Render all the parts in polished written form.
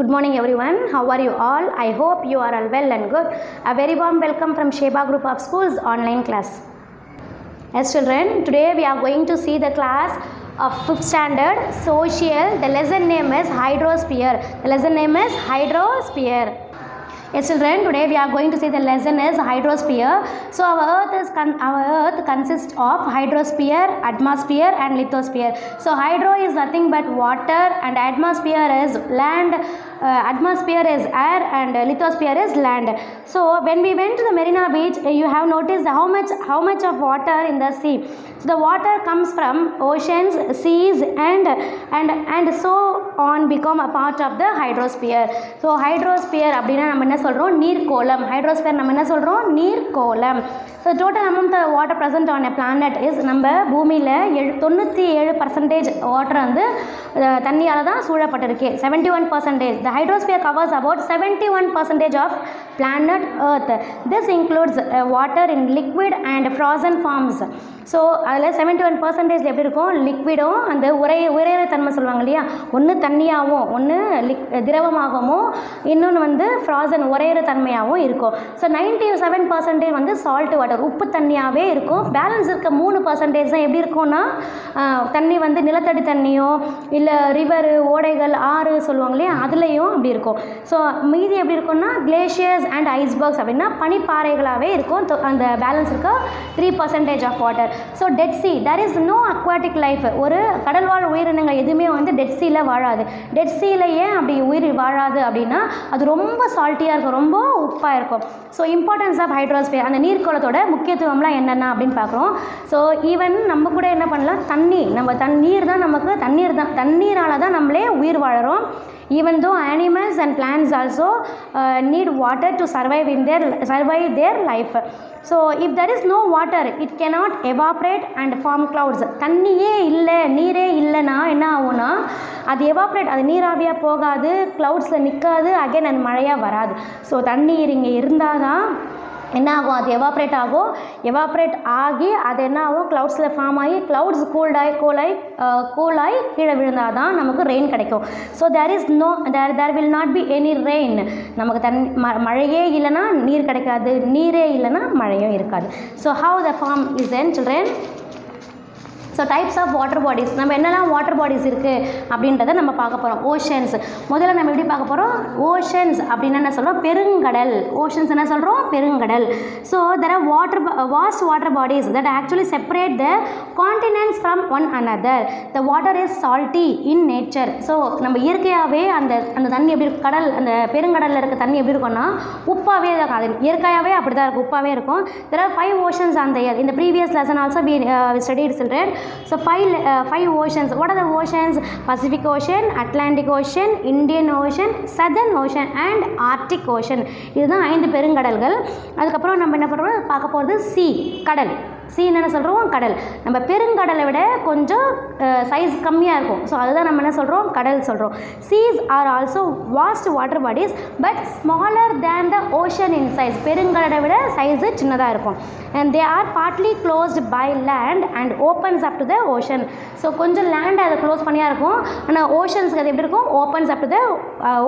Good morning everyone. How are you all? I hope you are all well and good. A very warm welcome from Sheba Group of Schools online class. Yes children, today we are going to see the class of 5th standard social. The lesson name is hydrosphere. The lesson name is hydrosphere. Yes children, today we are going to see the lesson is hydrosphere. So our earth consists of hydrosphere, atmosphere and lithosphere. So hydro is nothing but water and atmosphere is land, atmosphere is air and lithosphere is land. So when we went to the Marina Beach, you have noticed how much of water in the sea. So the water comes from oceans, seas and so on become a part of the hydrosphere. So hydrosphere அப்படினா நம்ம என்ன சொல்றோம் நீர்க்கோளம். hydrosphere நம்ம என்ன சொல்றோம் நீர்க்கோளம். So total amount of water present on a planet is நம்ம பூமியில 97% water வந்து தண்ணியால தான் சூழப்பட்டிருக்கு. 71%. The hydrosphere covers about 71% of planet Earth. This includes water in liquid and frozen forms. So அதில் 71% எப்படி இருக்கும் லிக்விடும் அந்த உரையிற தன்மை சொல்லுவாங்க இல்லையா, ஒன்று தண்ணியாகவும் ஒன்று திரவமாகவும் இன்னொன்று வந்து ஃப்ராசன் உரையிற தன்மையாகவும் இருக்கும். ஸோ 97% வந்து சால்ட் வாட்டர் உப்பு தண்ணியாகவே இருக்கும். பேலன்ஸ் இருக்க 3% தான் எப்படி இருக்கும்னா தண்ணி வந்து நிலத்தடி தண்ணியோ இல்லை ரிவரு ஓடைகள் ஆறு சொல்லுவாங்க இல்லையா அதுலேயும் அப்படி இருக்கும். ஸோ மீதி எப்படி இருக்கும்னா கிளேஷியர்ஸ் அண்ட் ஐஸ்பர்க்ஸ் அப்படின்னா பனிப்பாறைகளாகவே இருக்கும். அந்த பேலன்ஸ் இருக்க 3% of water. So Dead Sea there is no aquatic life. ஒரு கடல்வாழ் உயிரினங்கள் எதுவுமே வந்து டெட் சீயில் வாழாது. டெட் சீயில் ஏன் அப்படி உயிர் வாழாது அப்படின்னா அது ரொம்ப சால்ட்டியாக இருக்கும், ரொம்ப உப்பாக இருக்கும். ஸோ இம்பார்ட்டன்ஸ் ஆஃப் ஹைட்ரோஸ்பியர் அந்த நீர்க்கோளத்தோட முக்கியத்துவம்லாம் என்னென்ன அப்படின்னு பார்க்குறோம். ஸோ ஈவன் நம்ம கூட என்ன பண்ணலாம், நம்ம தண்ணீர் தான் நமக்கு தண்ணீரால் தான் நம்மளே உயிர் வாழறோம். Even though animals and plants also need water to survive their life. So if there is no water, it cannot evaporate and form clouds. தண்ணியே இல்லை நீரே இல்லைன்னா என்ன ஆகும்னா அது எவாப்ரேட், அது நீராவியாக போகாது, க்ளவுட்ஸில் நிற்காது, அகைன் அது மழையாக வராது. ஸோ தண்ணீர் இங்கே இருந்தால் தான் என்ன ஆகும், அது எவாப்ரேட் ஆகி அது என்ன ஆகும் க்ளவுட்ஸில் ஃபார்ம் ஆகி க்ளவுட்ஸ் கூலாகி கீழே விழுந்தால் தான் நமக்கு ரெயின் கிடைக்கும். So there will not be any rain. நமக்கு மழையே இல்லைன்னா நீர் கிடைக்காது, நீரே இல்லைன்னா மழையும் இருக்காது. So how the form is in children. So types of water bodies, நம்ம என்னெல்லாம் வாட்டர் பாடிஸ் இருக்குது அப்படின்றத நம்ம பார்க்க போகிறோம். ஓஷன்ஸ் முதல்ல நம்ம எப்படி பார்க்க போகிறோம். ஓஷன்ஸ் அப்படின்னு என்ன சொல்கிறோம், பெருங்கடல். ஓஷன்ஸ் என்ன சொல்கிறோம், பெருங்கடல். So there are vast water bodies that actually separate the continents from one another. The water is salty in nature. So நம்ம இயற்கையாகவே அந்த தண்ணி எப்படி இருக்கும், அந்த பெருங்கடலில் இருக்க தண்ணி எப்படி இருக்கும்னா உப்பாகவே இருக்கும். அது இயற்கையாகவே அப்படி தான் இருக்கும், உப்பாகவே இருக்கும். There are 5 oceans on the earth. In the previous lesson also we studied children. So five oceans. What are the oceans? Pacific Ocean, Atlantic Ocean, Indian Ocean, Southern Ocean and Arctic Ocean. இதுதான் 5 பெருங்கடல்கள். அதுக்கப்புறம் நம்ம என்ன பண்ணுறோம் பார்க்க போகிறது சி, கடல். சி என்ன சொல்கிறோம், கடல். நம்ம பெருங்கடலை விட கொஞ்சம் சைஸ் கம்மியாக இருக்கும். ஸோ அதுதான் நம்ம என்ன சொல்கிறோம், கடல் சொல்கிறோம். Seas are also vast water bodies but smaller than the ocean in size. பெருங்கடலை விட சைஸு சின்னதாக இருக்கும். And they are partly closed by land and opens up to the ocean. So கொஞ்சம் லேண்ட் அதை க்ளோஸ் பண்ணியாக இருக்கும், ஆனால் ஓஷன்ஸ்க்கு அது எப்படி இருக்கும், opens up to the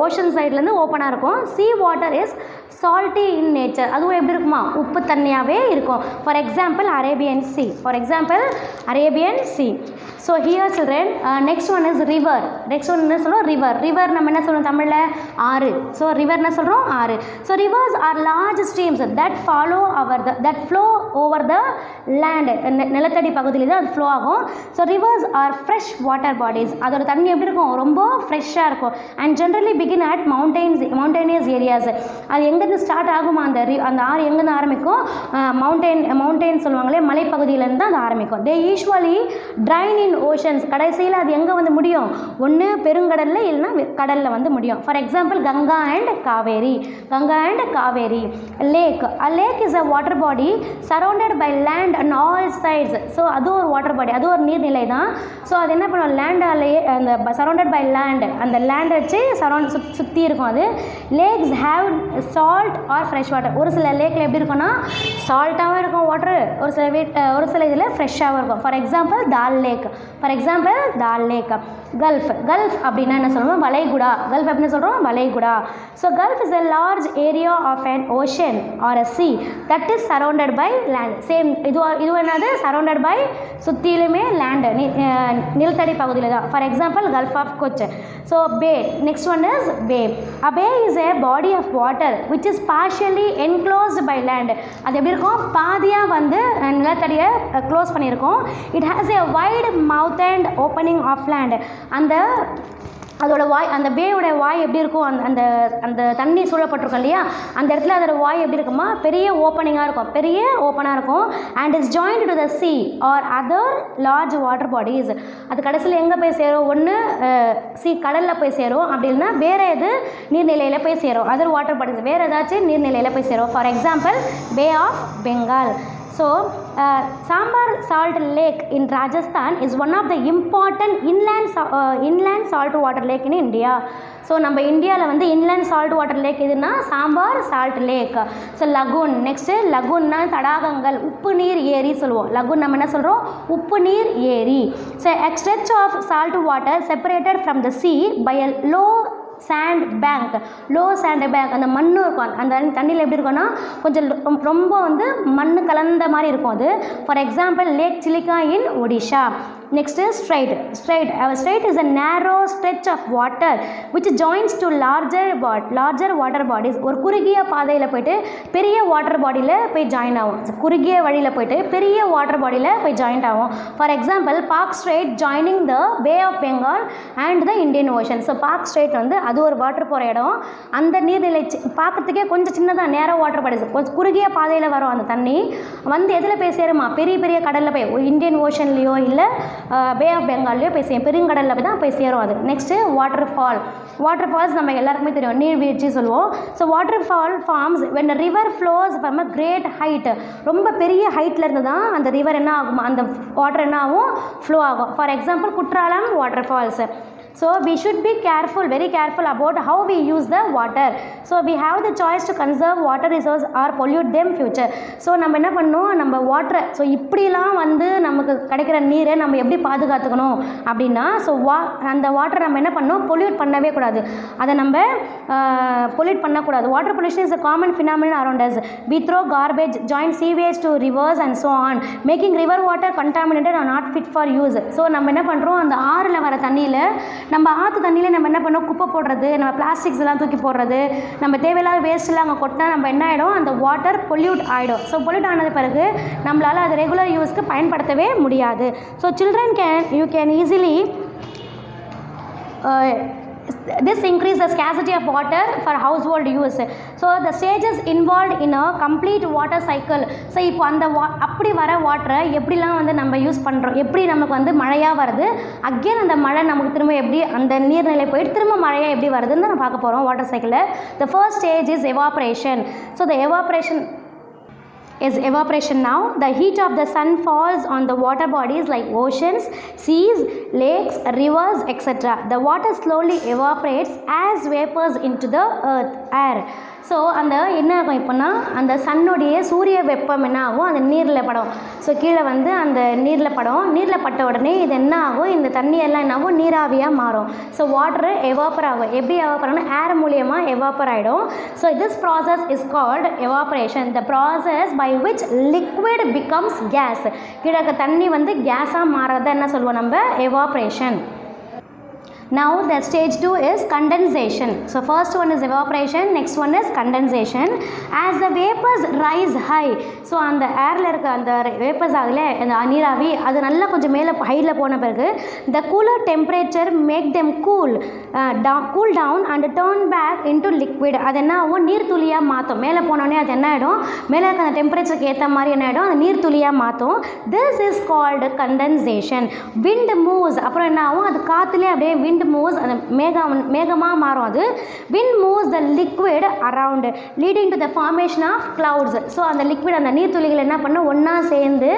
ocean சைட்லேருந்து ஓப்பனாக இருக்கும். Sea water is salty in nature. அதுவும் எப்படி இருக்குமா, உப்பு தண்ணியாகவே இருக்கும். For example Arabian Sea. So here children, next one is river. Next one என்ன சொல்றோம், river நம்ம என்ன சொல்றோம் தமிழ்ல ஆறு. So river என்ன சொல்றோம் ஆறு. So rivers are large streams that flow over the land. நிலத்தடி பகுதியில் தான் அது ஃப்ளோ ஆகும். So rivers are fresh water bodies. அதோட தண்ணி எப்படி இருக்கும், ரொம்ப ஃப்ரெஷ்ஷாக இருக்கும். And generally begin at mountainous areas. அது எங்கேருந்து ஸ்டார்ட் ஆகுமா, அந்த ஆறு எங்கேருந்து ஆரம்பிக்கும், மவுண்டெயின் சொல்லுவாங்களே மலைப்பகுதியிலேருந்து தான் அது ஆரம்பிக்கும். They usually drain in oceans. கடைசியில் அது எங்கே வந்து முடியும், ஒன்று பெருங்கடலில் இல்லைன்னா கடலில் வந்து முடியும். For example Ganga and Kaveri. Lake. A lake is a water body surrounded by land on all sides. So அது ஒரு வாட்டர் பாடி, அது ஒரு நீர்நிலை தான். ஸோ அது என்ன பண்ணுவோம், லேண்டாலேயே அந்த சரௌண்டட் பை லேண்ட், அந்த லேண்ட் வச்சு சுற்றி இருக்கும். அது lakes have salt or fresh water. ஒரு சில லேக்கில் எப்படி இருக்கும்னா சால்ட்டாகவும் இருக்கும் வாட்டர், ஒரு சில இதில் ஃப்ரெஷ்ஷாகவும் இருக்கும். For example Dal lake. Gulf அப்படின்னா என்ன சொல்லுவோம், வளைகுடா. கல்ஃப் அப்படின்னு சொல்கிறோம், வளைகுடா. So gulf is a large area of an ocean or a sea that is surrounded by land. Same இது என்னது, surrounded by சுற்றிலுமே லேண்டு, நிலத்தடி பகுதியில் தான். For example gulf of Kutch. So bay, next one is bay. A bay is a body of water which is partially enclosed by land. அது எப்படி இருக்கும், பாதியாக வந்து நிலத்தடியை க்ளோஸ் பண்ணியிருக்கோம். It has a wide mouth and opening of land. அதோட வாய், அந்த பேயோட வாய் எப்படி இருக்கும், அந்த தண்ணி சூழப்பட்டிருக்கும் இல்லையா, அந்த இடத்துல அதோட வாய் எப்படி இருக்குமா, பெரிய ஓப்பனாக இருக்கும். And is joined to the sea or other large water bodies. அது கடைசியில் எங்கே போய் சேரும், ஒன்று கடலில் போய் சேரும், அப்படி இல்லைன்னா வேறு எது நீர்நிலையில் போய் சேரும், அதர் வாட்டர் பாடிஸ் வேறு ஏதாச்சும் நீர்நிலையில் போய் சேரும். For example Bay of Bengal. So, Sambar Salt Lake in Rajasthan is one of the important inland salt water lake in India. So நம்ம இந்தியாவில் வந்து இன்லேண்ட் சால்ட் வாட்டர் லேக் எதுனா Sambhar salt lake. So lagoon, next லகூன்னா தடாகங்கள், உப்பு நீர் ஏரி சொல்லுவோம். லகூன் நம்ம என்ன சொல்கிறோம், உப்பு நீர் ஏரி. So a stretch of salt water separated from the sea by a low sand bank. அந்த மண் இருக்கும், அந்த தண்ணியில் எப்படி இருக்கும்னா கொஞ்சம் ரொம்ப வந்து மண் கலந்த மாதிரி இருக்கும் அது. For example Lake Chilika in Odisha. Next strait is a narrow stretch of water which joins to larger water bodies. ஒரு குறுகிய பாதையில் போயிட்டு பெரிய வாட்டர் பாடியில் போய் ஜாயின் ஆகும். குறுகிய வழியில் போயிட்டு பெரிய வாட்டர் பாடியில் போய் ஜாயின் ஆகும். For example Palk Strait joining the Bay of Bengal and the Indian Ocean. So Palk Strait வந்து அது ஒரு வாட்டர் போகிற இடம். அந்த நீர்நிலை பார்க்குறதுக்கே கொஞ்சம் சின்னதாக நேரோ வாட்டர் பாடிஸ், கொஞ்சம் குறுகிய பாதையில் வரும். அந்த தண்ணி வந்து எதில் போய் சேருமா, பெரிய கடலில் போய் இந்தியன் ஓஷன்லேயோ இல்லை பே ஆஃப் பெங்கால்லையோ போய் சேரும், பெருங்கடலில் போய் தான் போய் சேரும் அது. நெக்ஸ்ட்டு வாட்டர் ஃபால்ஸ் நம்ம எல்லாருக்குமே தெரியும், நீர்வீழ்ச்சி சொல்லுவோம். So waterfall forms when a river flows from a great height. ரொம்ப பெரிய ஹைட்டில் இருந்து தான் அந்த ரிவர் என்ன ஆகும், அந்த வாட்டர் என்ன ஆகும், ஃப்ளோ ஆகும். For example Courtallam waterfalls. So we should be very careful about how we use the water. So we have the choice to conserve water resources or pollute them future. So நம்ம என்ன பண்ணணும், நம்ம வாட்டரை ஸோ இப்படிலாம் வந்து நமக்கு கிடைக்கிற நீரை நம்ம எப்படி பாதுகாத்துக்கணும் அப்படின்னா, ஸோ அந்த வாட்டரை நம்ம என்ன பண்ணணும், பொல்யூட் பண்ணவே கூடாது. அதை நம்ம பொல்யூட் பண்ணக்கூடாது. Water pollution is a common phenomenon around us. We throw garbage, join sewage to rivers and so on, making river water contaminated or not fit for use. So நம்ம என்ன பண்ணுறோம், அந்த ஆறில் வர தண்ணியில், நம்ம ஆற்று தண்ணியில் நம்ம என்ன பண்ணோம், குப்பை போடுறது, நம்ம பிளாஸ்டிக்ஸ் எல்லாம் தூக்கி போடுறது, நம்ம தேவையில்லாத வேஸ்ட்லாம் அங்கே கொட்டினா நம்ம என்ன ஆகிடும், அந்த வாட்டர் பொல்யூட் ஆகிடும். ஸோ பொல்யூட் ஆனது பிறகு நம்மளால் அது ரெகுலர் யூஸ்க்கு பயன்படுத்தவே முடியாது. So children you can easily this increases the scarcity of water for household use. So the stages involved in a complete water cycle. So இப்போ அந்த அப்படி வர வாட்டரை எப்படிலாம் வந்து நம்ம யூஸ் பண்ணுறோம், எப்படி நமக்கு வந்து மழையாக வருது, அகெயின் அந்த மழை நமக்கு திரும்ப எப்படி அந்த நீர்நிலை போயிட்டு திரும்ப மழையாக எப்படி வருதுன்னு நம்ம பார்க்க போகிறோம் வாட்டர் சைக்கிளில். The first stage is evaporation. So the evaporation now. The heat of the sun falls on the water bodies like oceans, seas, lakes, rivers, etc. The water slowly evaporates as vapors into the air. So அந்த என்ன ஆகும் இப்போனா, அந்த சன்னுடைய சூரிய வெப்பம் என்ன ஆகும், அந்த நீரில் படும். ஸோ கீழே வந்து அந்த நீரில் பட்ட உடனே இது என்ன ஆகும், இந்த தண்ணியெல்லாம் என்ன ஆகும், நீராவியாக மாறும். ஸோ வாட்டரு எவாப்பர் ஆகும். எப்படி எவாப்பர் ஆகும்னா ஏர் மூலியமாக எவாப்பர் ஆகிடும். So this process is called evaporation. The process by which liquid becomes gas. கீழே தண்ணி வந்து கேஸாக மாறுறத என்ன சொல்லுவோம் நம்ம, எவாப்பரேஷன். Now the stage 2 is condensation. So first one is evaporation, next one is condensation. As the vapors rise high, so அந்த ஏரில் இருக்க அந்த வேப்பர்ஸ் ஆகல அந்த நீராவி அது நல்லா கொஞ்சம் மேலே ஹைட்டில் போன பிறகு the cooler temperature make them cool down and turn back into liquid. அது என்ன ஆகும், நீர் துளியாக மாற்றும். மேலே போனோடனே அது என்ன ஆகிடும், மேலே இருக்க அந்த டெம்பரேச்சருக்கு ஏற்ற மாதிரி என்ன ஆகிடும், அது நீர் துளியாக மாற்றும். This is called condensation. Wind moves, அப்புறம் என்ன ஆகும், அது காற்றுலேயே அப்படியே wind wind moves அந்த மேகமாக மாறும் அது. Wind moves the liquid around leading to the formation of clouds. So அந்த லிக்விட் அந்த நீர்த்துளிகள் என்ன பண்ண ஒன்றா சேர்ந்து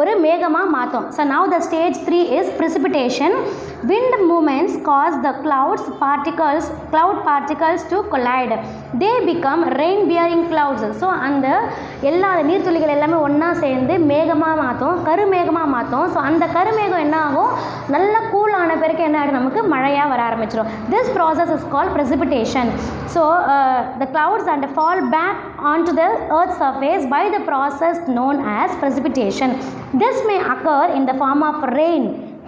ஒரு மேகமாக மாற்றும். So now the stage 3 is precipitation. Wind movements cause the cloud particles to collide. They become rain bearing clouds. So அந்த எல்லா நீர்த்துளிகள் எல்லாமே ஒன்றா சேர்ந்து மேகமாக மாற்றும், கருமேகமாக மாற்றும். ஸோ அந்த கருமேகம் என்ன ஆகும், நல்லா கூல் ஆன பிறகு என்ன ஆகிடும், நமக்கு மழையாக வர ஆரம்பிச்சிடும். This process is called precipitation. So the clouds and fall back onto the earth's surface by the process known as precipitation. This may occur in the form of rain,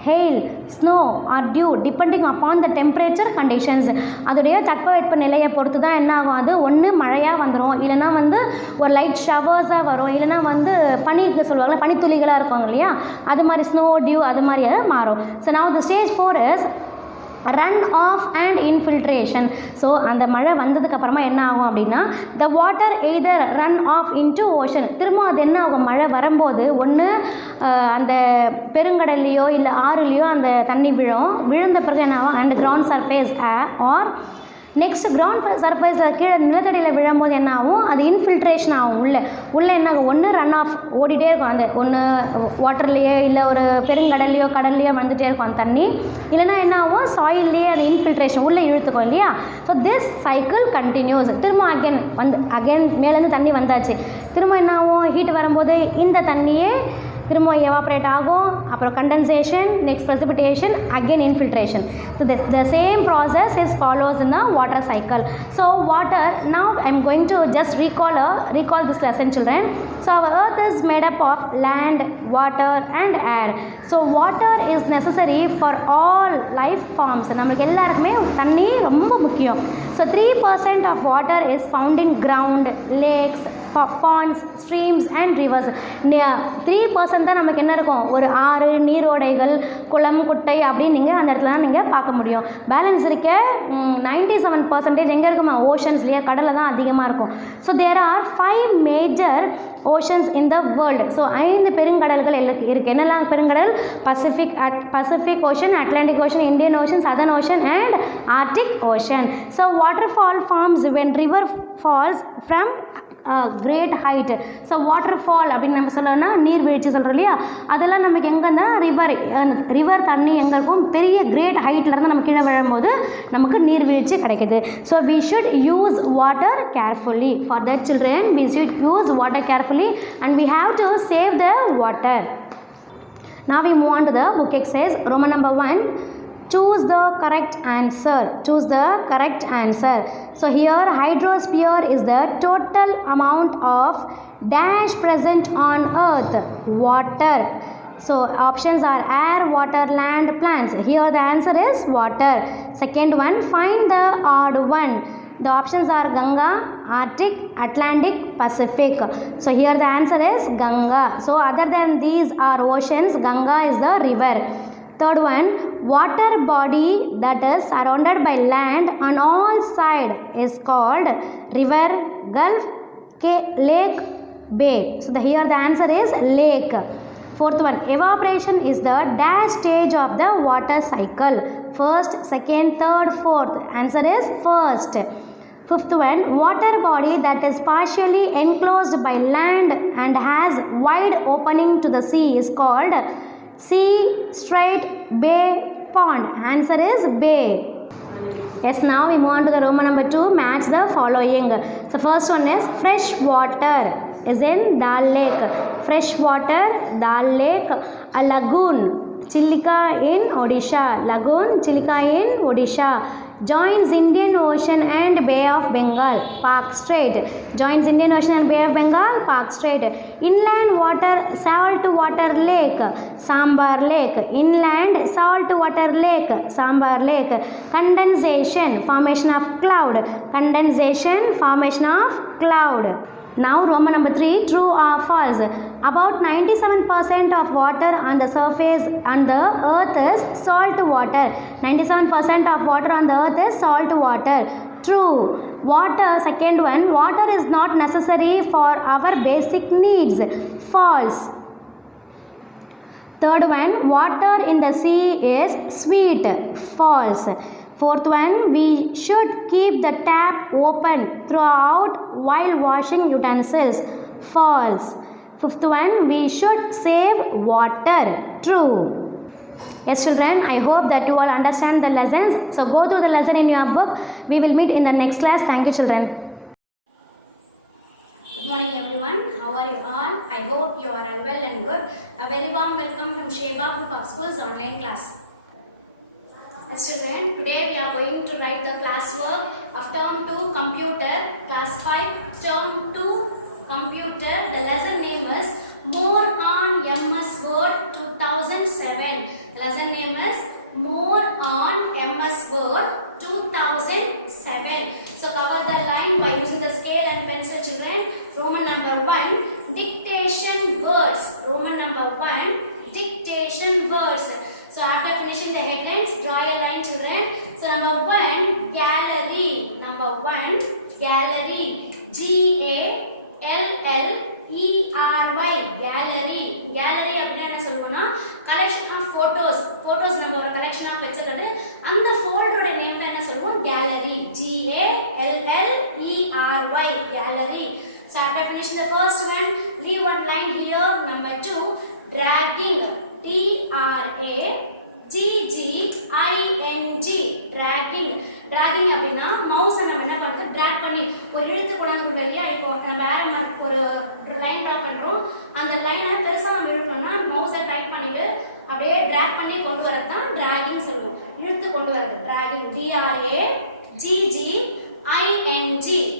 hail, snow or dew depending upon the temperature conditions. அதோடைய தட்பவெட்ப நிலையை பொறுத்து தான் என்ன ஆகும், அது ஒன்று மழையாக வந்துடும், இல்லைனா வந்து ஒரு லைட் ஷவர்ஸாக வரும், இல்லைனா வந்து பனிக்கு சொல்லுவாங்களே பனித்துளிகளாக இருப்பாங்க இல்லையா, அது மாதிரி ஸ்னோ டியூ அது மாதிரி மாறும். So now the stage 4 is run off and infiltration. So அந்த மழை வந்ததுக்கப்புறமா என்ன ஆகும் அப்படின்னா the water either run off into ocean. திரும்ப அது என்ன ஆகும், மழை வரும்போது ஒன்று அந்த பெருங்கடல்லையோ இல்லை ஆறுலையோ அந்த தண்ணி விழுந்த பிறகு என்ன ஆகும், and ground surface or next ground சர்ஃபேஸில் கீழே நிலத்தடியில் விழும்போது என்ன ஆகும், அது இன்ஃபில்ட்ரேஷன் ஆகும். உள்ளே என்ன ஆகும், ஒன்று ரன் ஆஃப் ஓடிட்டே இருக்கும், அந்த ஒன்று வாட்டர்லேயே இல்லை ஒரு பெருங்கடல்லையோ கடல்லையோ வந்துகிட்டே இருக்கும் அந்த தண்ணி, இல்லைனா என்ன ஆகும் சாயில்லையே அது இன்ஃபில்ட்ரேஷன் உள்ளே இழுத்துக்கும் இல்லையா. So this cycle continues. திரும்ப அகெயின் மேலேருந்து தண்ணி வந்தாச்சு, திரும்ப என்ன ஆகும், ஹீட் வரும்போது இந்த தண்ணியே திரும்ப எவாப்ரேட் ஆகும், அப்புறம் condensation, next precipitation, again infiltration. So the same process is follows in the water cycle. So water, now I am going to just recall this lesson, children. So our earth is made up of land, water and air. So water is necessary for all life forms. நமக்கு எல்லாருக்குமே தண்ணி ரொம்ப முக்கியம். So 3% of water is found in ground, lakes, ponds, streams and rivers. 3% தான் நமக்கு என்ன இருக்கும், ஒரு ஆறு, நீரோடைகள், குளம், குட்டை அப்படின்னு நீங்கள் அந்த இடத்துல தான் நீங்கள் பார்க்க முடியும். பேலன்ஸ் இருக்க 97% எங்கே இருக்குமா, ஓஷன்ஸ்லேயே கடலில் தான் அதிகமாக இருக்கும். So there are 5 major oceans in the world. So 5 பெருங்கடல்கள் இருக்குது. என்னெல்லாம் பெருங்கடல், Pacific Ocean, Atlantic Ocean, Indian Ocean, Southern Ocean and Arctic Ocean. So waterfall forms when river falls from great height. So waterfall அப்படின்னு நம்ம சொல்லணும்னா நீர்வீழ்ச்சி சொல்கிறோம் இல்லையா, அதெல்லாம் நமக்கு எங்கேன்னா ரிவர் தண்ணி எங்கே இருக்கும், பெரிய கிரேட் ஹைட்லேருந்து நம்ம கீழே விழும்போது நமக்கு நீர்வீழ்ச்சி கிடைக்குது. So we should use water carefully. For that children we should use water carefully and we have to save the water. Now we move on to the book exercise. Roman number 1, choose the correct answer. Choose the correct answer. So here hydrosphere is the total amount of dash present on earth, water. So options are air, water, land, plants. Here the answer is water. Second one, find the odd one. The options are Ganga, Arctic, Atlantic, Pacific. So here the answer is Ganga. So other than these are oceans, Ganga is the river. Third one, water body that is surrounded by land on all sides is called river, gulf, lake, bay. So here the answer is lake. Fourth one, evaporation is the dash stage of the water cycle. First, second, third, fourth. Answer is first. Fifth one, water body that is partially enclosed by land and has wide opening to the sea is called sea, strait, bay, pond. Answer is bay. Yes, now we move on to the Roman number 2. Match the following. So first one is fresh water is in Dal Lake. Fresh water, Dal Lake. A lagoon, Chilika in Odisha. Lagoon, Chilika in Odisha. Joins Indian Ocean and Bay of Bengal, Park Strait. Joins Indian Ocean and Bay of Bengal, Park Strait. Inland water, salt water lake, Sambar Lake. Inland salt water lake, Sambar Lake. Condensation, formation of cloud. Condensation, formation of cloud. Now Roman number 3, true or false. About 97% of water on the surface on the earth is salt water. 97% of water on the earth is salt water. True. Water, second one, water is not necessary for our basic needs. False. Third one, water in the sea is sweet. False. Fourth one, we should keep the tap open throughout while washing utensils. False. Fifth one, we should save water. True. Yes children, I hope that you all understand the lessons. So go through the lesson in your book. We will meet in the next class. Thank you children. Good morning everyone. How are you all? I hope you are well and good. A very warm welcome from Sheba Group of Schools online class. Yes children, today we are going to write the classwork of term 2 computer, class 5, term 2 computer. The lesson name is More on MS Word 2007. The lesson name is More on MS Word 2007. So cover the line by using the scale and pencil children. Roman number 1, dictation words. Roman number 1, dictation words. So after finishing the headlines, draw a line children. So number 1, gallery. Number 1, gallery. G-A-L-L-E-R-Y. Gallery. Gallery அப்படினா என்ன சொல்லுவோம்னா collection of photos. Photos நம்ம ஒரு collection of வச்சிருக்கிறது. அந்த folder name தான் என்ன சொல்லுவோம்? Gallery. G-A-L-L-E-R-Y. Gallery. So after finishing the first one, leave one line here. Number 2, dragging. D-R-A-G-G-I-N-G. dragging. dragging அப்படினா மவுஸ் நம்ம என்ன பண்றது? drag பண்ணி ஒரு எழுத்து கொண்டாந்து கொடுக்கறியா? இப்போ நம்ம வேற ஒரு லைன் டிரா பண்றோம். அந்த லைனை பெருசா நம்ம இழுக்கணும்னா மவுஸை டைப் பண்ணிட்டு அப்படியே drag பண்ணி கொண்டு வரது தான் dragging சொல்லுவோம். இழுத்து கொண்டு வரது dragging. D-R-A-G-G-I-N-G.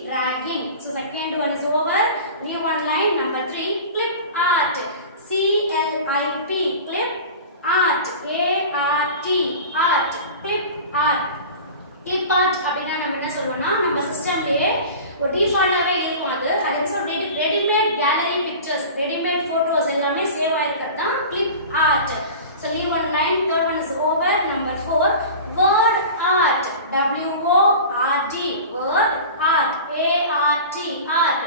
dragging. So second one is over. Leave one line. Number 3, clip art. C-L-I-P. clip art. A-R-T. art. clip art. clip art அப்படினா நம்ம என்ன சொல்றோம்னா நம்ம சிஸ்டம்லயே ஒரு டிஃபால்ட்டாவே இருக்கும். அது readymade gallery pictures, readymade photos எல்லாமே சேவ் ஆயிருக்கிறது தான் clip art. So leave one line. Third one is over. Number 4, word art. W-O-R-D. word art. A-R-T. art.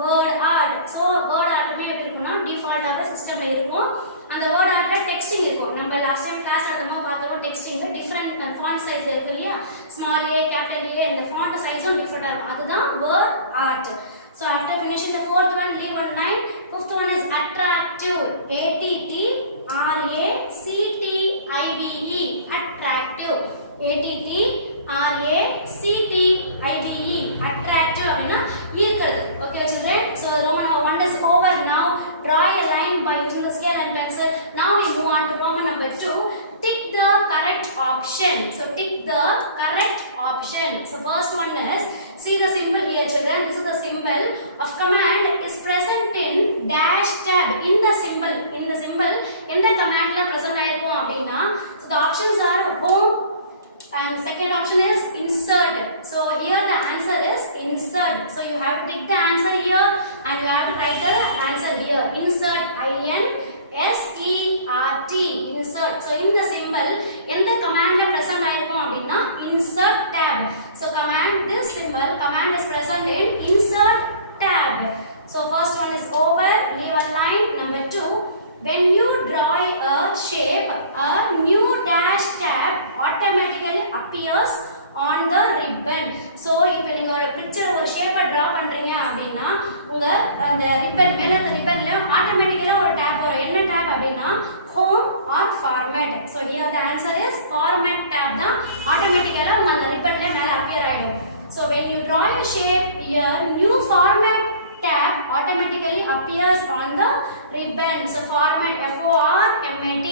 word art. So word art எப்படி இருக்கும்னா டிஃபால்ட்டாவே சிஸ்டம்ல இருக்கும். அந்த word artல டெக்ஸ்டிங் இருக்கும். நம்ம லாஸ்ட் டைம் கிளாஸ் நடத்தும்போது பார்த்தோம் டெக்ஸ்டிங் டிஃபரண்ட் ஃபாண்ட் சைஸ்ல இருக்கு இல்லையா? ஸ்மால் ஏ, கேபிட்டல் ஏ, இந்த ஃபாண்ட் சைஸும் டிஃபரண்டா இருக்கும். அதுதான் word art. So after finishing the fourth one, leave one line. Fifth one is attractive. A-T-T-R-A-C-T-I-V-E. attractive. A-T-T-R-A-C-T-I-V-E. attractive அப்படினா ஈர்க்கிறது. Okay children, so Roman number 1 is over. Now draw a line by using the scale and pencil. Now we move on to Roman number 2. Tick the correct option. So tick the correct option. So first one is, see the symbol here children. This is the symbol of command is present in dash tab. In the symbol எந்த commandல present ஆயிருக்கும் அப்படினா, so the options are home and second option is insert. So here the answer is insert. So you have to tick the answer here and you have to write the answer here. Insert. I-N-S-E-R-T. insert. So in the symbol எந்த commandல present ஆயிருக்கும் அப்படினா insert tab. So this command is present in insert tab. So first one is over. Leave a line. Number 2, when you draw a shape, a new dash tab automatically appears on the ribbon. So இப்போ நீங்க ஒரு picture ஒரு shape draw பண்றீங்க அப்படினா உங்க அந்த ribbon மேல அந்த ribbonல ஆட்டோமேட்டிக்கலா ஒரு tab வரும். என்ன tab அப்படினா home or format. So here the answer is format tab தான் ஆட்டோமேட்டிக்கலா உங்க அந்த ribbonல மேல appear ஆயிடும். So when you draw a shape, here new format tab automatically appears on the ribbon. So format, F-O-R-M-A-T.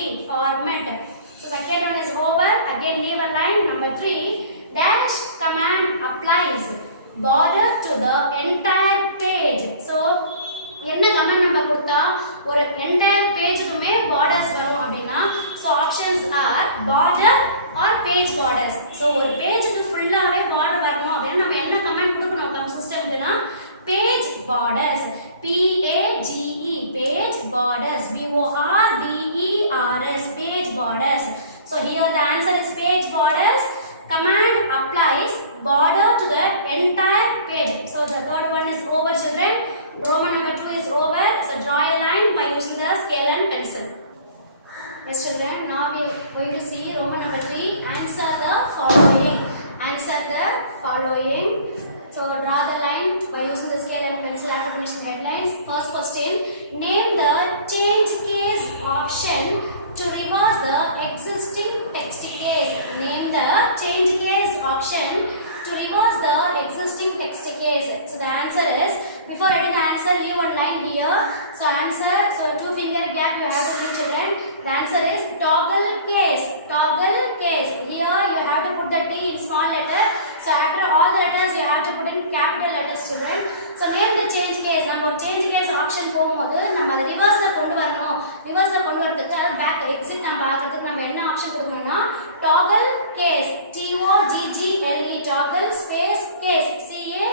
answer, leave one line here. So answer, so two finger gap you have to give children. The answer is toggle case. Toggle case. Here you have to put the T in small letter. So after all the letters you have to put in capital letters children. So name the change case. நம்ம change case option போகும்போது நம்ம அதை ரிவர்ஸ்ல கொண்டு வரணும். ரிவர்ஸ்ல கொண்டு வரதுக்கு அது பேக் எக்ஸிட் நம்ம பார்க்கிறதுக்கு நம்ம என்ன ஆப்ஷன் கொடுக்கணும்னா toggle case. T O G G L E toggle space case. C A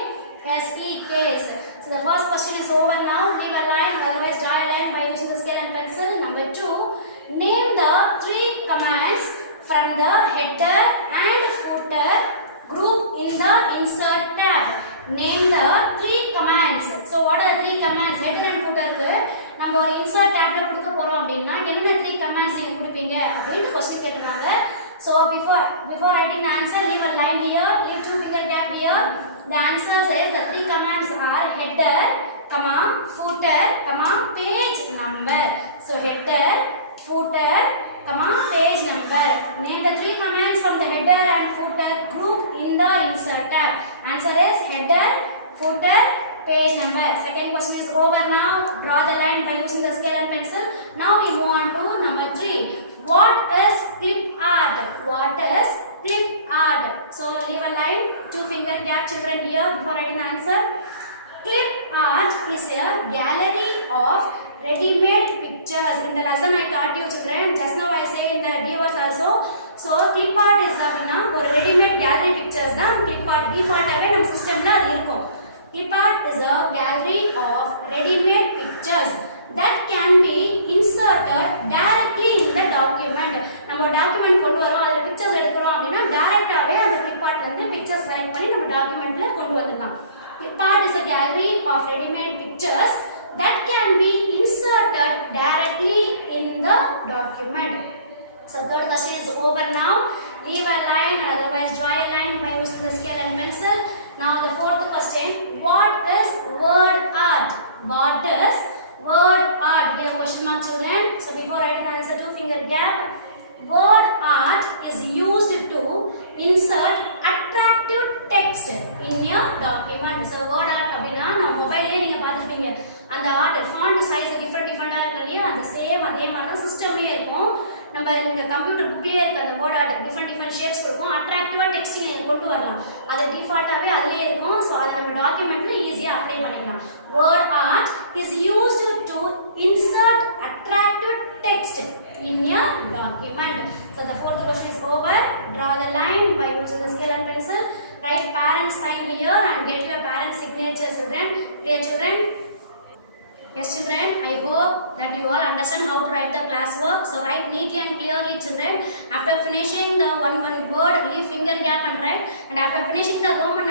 S E case. So the first question is over now. Leave a line, otherwise draw a line by using the scale and pencil. Number 2. Name the 3 commands from the header and footer group in the insert tab. Name the 3 commands. So what are the 3 commands? Header and footer க்கு நம்ம ஒரு insert tabல கொடுக்க போறோம் அப்படினா என்னென்ன 3 commands நீங்க கொடுப்பீங்க அப்படினு क्वेश्चन கேக்குறாங்க. So before writing the answer, leave a line here, leave two finger gap here. The answer is the 3 commands are header, footer, page number. So header, footer, page number. Name the 3 commands from the header and footer group in the insert tab. Answer is header, footer, page number. Second question is over now. Draw the line by using the scale and pencil. Now we move on to number 3. What is clip art? What is clip art? So leave a line, two finger gap children here before writing the answer. Clip art is a gallery of ready-made pictures. In the lesson I taught you children, just now I say in the D words also. So clip art is a ready-made gallery pictures. Clip art default ave nam system la adu irukum. Clip art is a gallery of ready-made pictures that can be inserted directly in the document. நம்ம டாக்குமெண்ட் கொண்டு வரோம், அதுல பிக்சர்ஸ் எடுக்கறோம் அப்படினா டைரக்டாவே அந்த clip art ல இருந்து பிக்சர்ஸ் செலக்ட் பண்ணி நம்ம டாக்குமெண்ட்ல கொண்டு வரலாம். Clip art is a gallery of ready-made pictures that can be inserted directly in the document. So third question is over now. Leave a line, otherwise draw a line by using the scale and pencil. Now the fourth question. What is word art? What is word art? Here question mark children. So before writing the answer, two finger gap. Word art is used to insert attractive text in your document. So word art அப்படினா நம்ம மொபைல்ல நீங்க பாத்துப்பீங்க. அந்த art font size டிஃபரண்டா இருக்கு இல்லையா? அது சேம் அதே மாதிரி தான் சிஸ்டம்லயே இருக்கும். நம்ம இந்த கம்ப்யூட்டர் புக்லயே இருக்க அந்த வேர்ட் ஆர்ட் டிஃபரண்ட் ஷேப்ஸ் இருக்கும். அட்ராக்டிவா டெக்ஸ்டிங் நீங்க கொண்டு வரலாம். அது டிஃபால்ட்டாவே அதுலயே இருக்கும். சோ அதை நம்ம டாக்குமெண்ட்ல ஈஸியா அப்ளை பண்ணிக்கலாம். Word art is used to insert attractive text in your document. So the fourth question is over. Draw the line by using the scale and pencil. Write parent sign here and get your parent signature children. Dear children, yes children, I hope that you all understand how to write the classwork. So write neatly and clearly children. After finishing the one word, leave finger gap and write. And after finishing the Roman